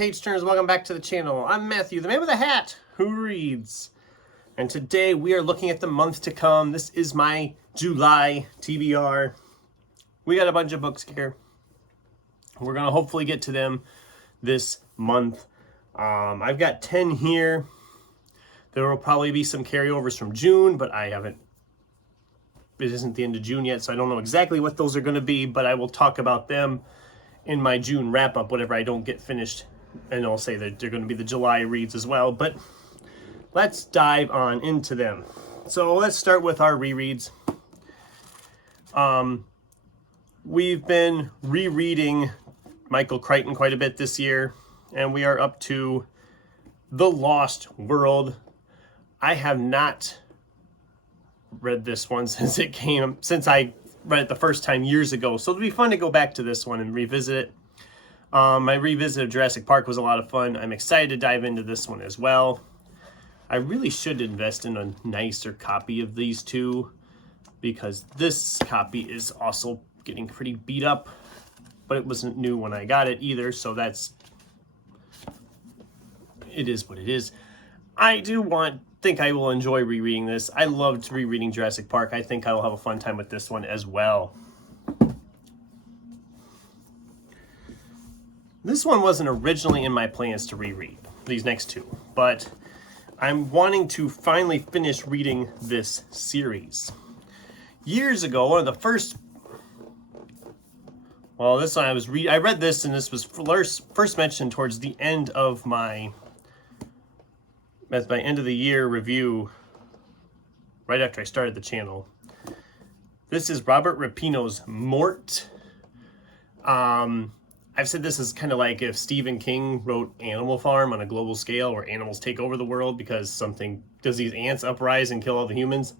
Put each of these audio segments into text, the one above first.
page turners, welcome back to the channel. I'm Matthew, the man with a hat who reads. And today we are looking at the month to come. This is my July TBR. We got a bunch of books here. We're going to hopefully get to them this month. I've got 10 here. There will probably be some carryovers from June, but it isn't the end of June yet, so I don't know exactly what those are going to be, but I will talk about them in my June wrap-up, whatever I don't get finished, and I'll say that they're going to be the July reads as well, but let's dive on into them. So let's start with our rereads. We've been rereading Michael Crichton quite a bit this year, and we are up to The Lost World. I have not read this one since I read it the first time years ago, so it'll be fun to go back to this one and revisit it. My revisit of Jurassic Park was a lot of fun. I'm excited to dive into this one as well. I really should invest in a nicer copy of these two, because this copy is also getting pretty beat up, but it wasn't new when I got it either, so it is what it is. I think I will enjoy rereading this. I loved rereading Jurassic Park. I think I will have a fun time with this one as well. This one wasn't originally in my plans to reread, these next two, but I'm wanting to finally finish reading this series. Years ago, one of the first... Well, this one I read this, and this was first mentioned towards the end of my end of the year review, right after I started the channel. This is Robert Rapinoe's Mort. I've said this is kind of like if Stephen King wrote Animal Farm on a global scale, where animals take over the world because does these ants uprise and kill all the humans?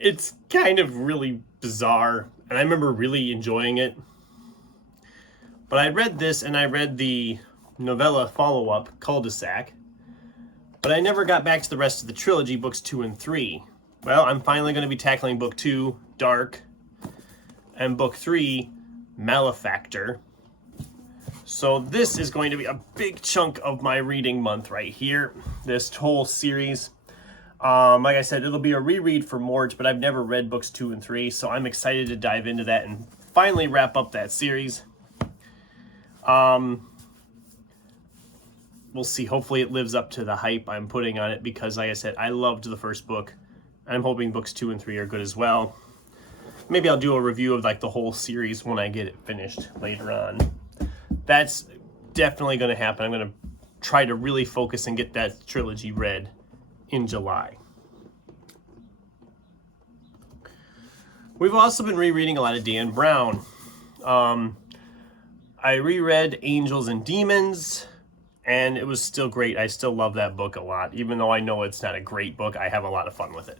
It's kind of really bizarre, and I remember really enjoying it. But I read this, and I read the novella follow-up, Cul-de-sac, but I never got back to the rest of the trilogy, books 2 and 3. Well, I'm finally going to be tackling book 2, Dark, and book 3, Malefactor. So this is going to be a big chunk of my reading month right here, this whole series. Like I said, it'll be a reread for Mort, but I've never read books 2 and 3, so I'm excited to dive into that and finally wrap up that series. We'll see. Hopefully it lives up to the hype I'm putting on it, because like I said, I loved the first book. I'm hoping books 2 and 3 are good as well. Maybe I'll do a review of like the whole series when I get it finished later on. That's definitely going to happen. I'm going to try to really focus and get that trilogy read in July. We've also been rereading a lot of Dan Brown. I reread Angels and Demons, and it was still great. I still love that book a lot. Even though I know it's not a great book, I have a lot of fun with it.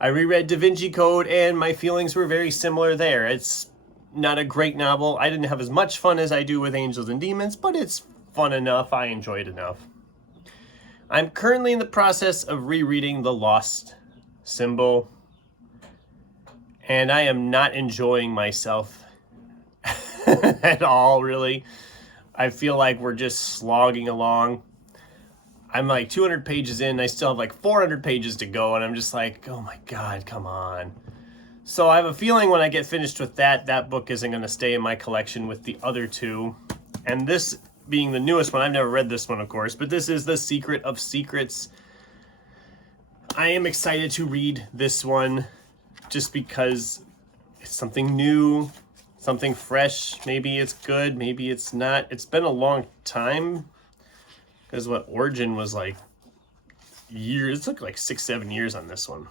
I reread Da Vinci Code, and my feelings were very similar there. It's not a great novel. I didn't have as much fun as I do with Angels and Demons, but it's fun enough. I enjoy it enough. I'm currently in the process of rereading The Lost Symbol, and I am not enjoying myself at all, really. I feel like we're just slogging along. I'm like 200 pages in, I still have like 400 pages to go, and I'm just like, oh my God, come on. So I have a feeling when I get finished with that book isn't going to stay in my collection with the other two. And this being the newest one, I've never read this one, of course, but this is The Secret of Secrets. I am excited to read this one just because it's something new, something fresh. Maybe it's good, maybe it's not. It's been a long time, because what Origin was like years. It took like 6-7 years on this one,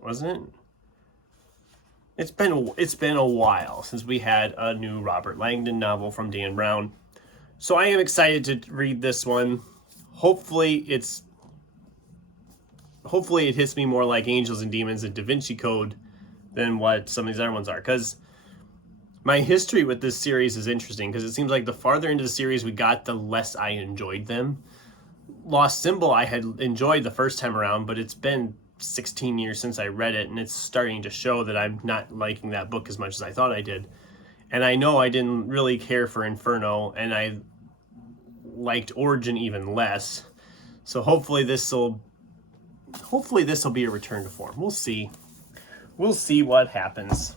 wasn't it? It's been a while since we had a new Robert Langdon novel from Dan Brown. So I am excited to read this one. Hopefully it hits me more like Angels and Demons and Da Vinci Code than what some of these other ones are, because my history with this series is interesting, because it seems like the farther into the series we got, the less I enjoyed them. Lost Symbol I had enjoyed the first time around, but it's been 16 years since I read it, and it's starting to show that I'm not liking that book as much as I thought I did. And I know I didn't really care for Inferno, and I liked Origin even less. So hopefully this will be a return to form. We'll see. We'll see what happens.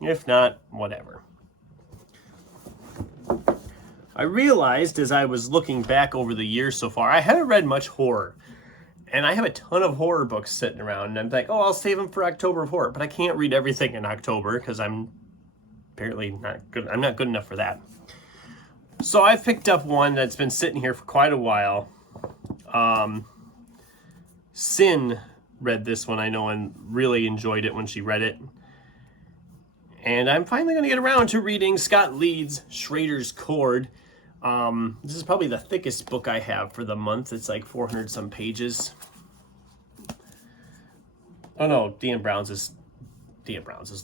If not, whatever. I realized as I was looking back over the years so far, I haven't read much horror. And I have a ton of horror books sitting around. And I'm like, oh, I'll save them for October of horror. But I can't read everything in October because I'm apparently not good. I'm not good enough for that. So I picked up one that's been sitting here for quite a while. Sin read this one, I know, and really enjoyed it when she read it. And I'm finally going to get around to reading Scott Leeds' Schrader's Chord. This is probably the thickest book I have for the month. It's like 400 some pages. Oh no, Dan Brown's is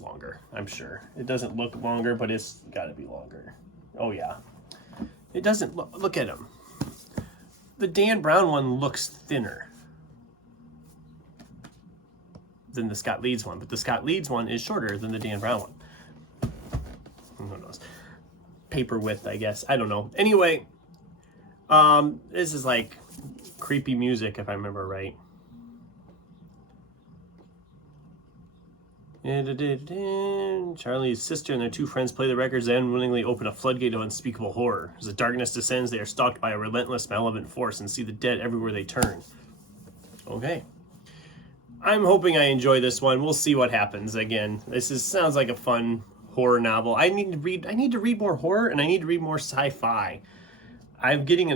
longer, I'm sure. It doesn't look longer, but it's got to be longer. Oh yeah. It doesn't look at him. The Dan Brown one looks thinner than the Scott Leeds one, but the Scott Leeds one is shorter than the Dan Brown one. Who knows? Paper width, I guess. I don't know. Anyway, this is like creepy music, if I remember right. Charlie's sister and their two friends play the records and unwillingly open a floodgate of unspeakable horror. As the darkness descends, they are stalked by a relentless, malevolent force and see the dead everywhere they turn. Okay. I'm hoping I enjoy this one. We'll see what happens. Again, sounds like a fun horror novel. I need to read more horror, and I need to read more sci-fi. I'm getting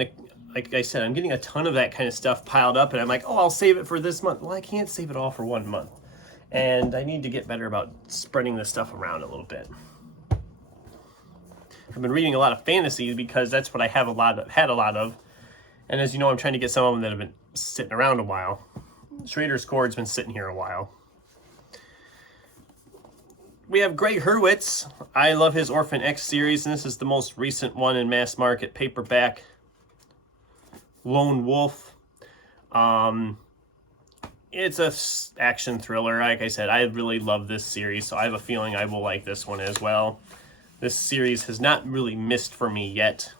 like I said, I'm getting a ton of that kind of stuff piled up, and I'm like, oh, I'll save it for this month. Well, I can't save it all for 1 month. And I need to get better about spreading this stuff around a little bit. I've been reading a lot of fantasy because that's what I had a lot of. And as you know, I'm trying to get some of them that have been sitting around a while. Schrader's Chord's been sitting here a while. We have Greg Hurwitz. I love his Orphan X series, and this is the most recent one in mass market paperback. Lone Wolf. It's a action thriller. Like I said, I really love this series, so I have a feeling I will like this one as well. This series has not really missed for me yet.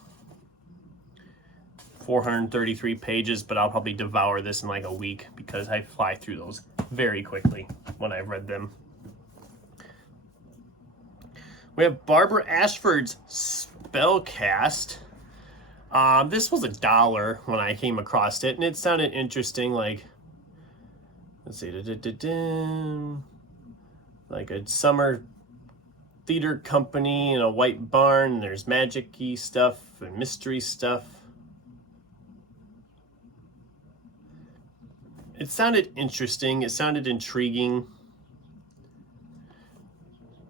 433 pages, but I'll probably devour this in like a week because I fly through those very quickly when I've read them. We have Barbara Ashford's Spellcast. This was $1 when I came across it, and it sounded interesting, like, let's see, like a summer theater company in a white barn, and there's magic-y stuff and mystery stuff. It sounded interesting. It sounded intriguing.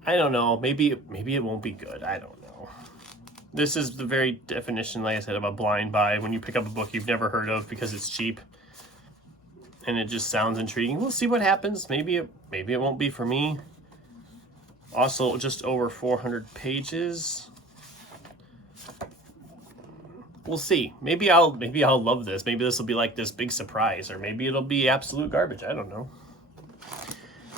I don't know. Maybe it won't be good. I don't know. This is the very definition, like I said, of a blind buy. When you pick up a book you've never heard of because it's cheap and it just sounds intriguing. We'll see what happens. Maybe it won't be for me. Also, just over 400 pages. We'll see. Maybe I'll love this. Maybe this will be like this big surprise, or maybe it'll be absolute garbage. I don't know.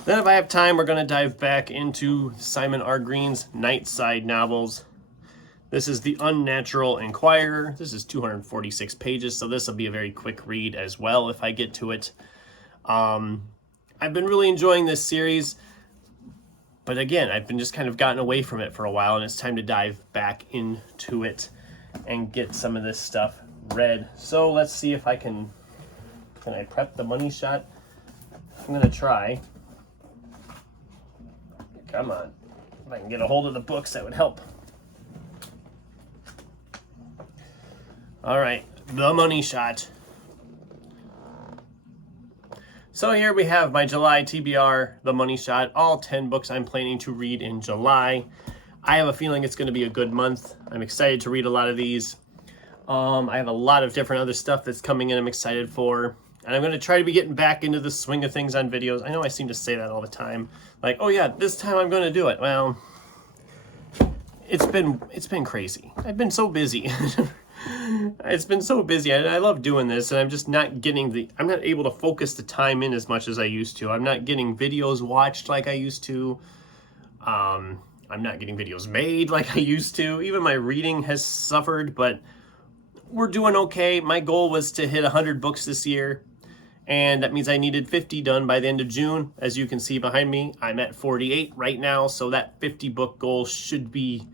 Then if I have time, we're going to dive back into Simon R. Green's Nightside novels. This is The Unnatural Inquirer. This is 246 pages, so this will be a very quick read as well if I get to it. I've been really enjoying this series, but again, I've been just kind of gotten away from it for a while, and it's time to dive back into it and get some of this stuff read. So let's see if I can I prep the money shot? I'm going to try. Come on. If I can get a hold of the books, that would help. All right, the money shot. So here we have my July TBR, the money shot, all 10 books I'm planning to read in July. I have a feeling it's going to be a good month. I'm excited to read a lot of these. I have a lot of different other stuff that's coming in I'm excited for. And I'm going to try to be getting back into the swing of things on videos. I know I seem to say that all the time. Like, oh yeah, this time I'm going to do it. Well, it's been crazy. I've been so busy. It's been so busy. I love doing this, and I'm just not I'm not able to focus the time in as much as I used to. I'm not getting videos watched like I used to. I'm not getting videos made like I used to. Even my reading has suffered, but we're doing okay. My goal was to hit 100 books this year, and that means I needed 50 done by the end of June. As you can see behind me, I'm at 48 right now, so that 50 book goal should be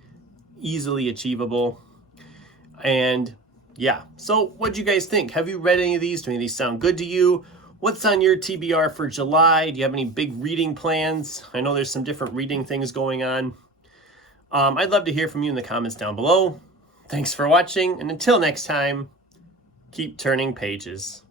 easily achievable. And yeah, so what do you guys think? Have you read any of these? Do any of these sound good to you? What's on your TBR for July? Do you have any big reading plans? I know there's some different reading things going on. I'd love to hear from you in the comments down below. Thanks for watching, and until next time, keep turning pages.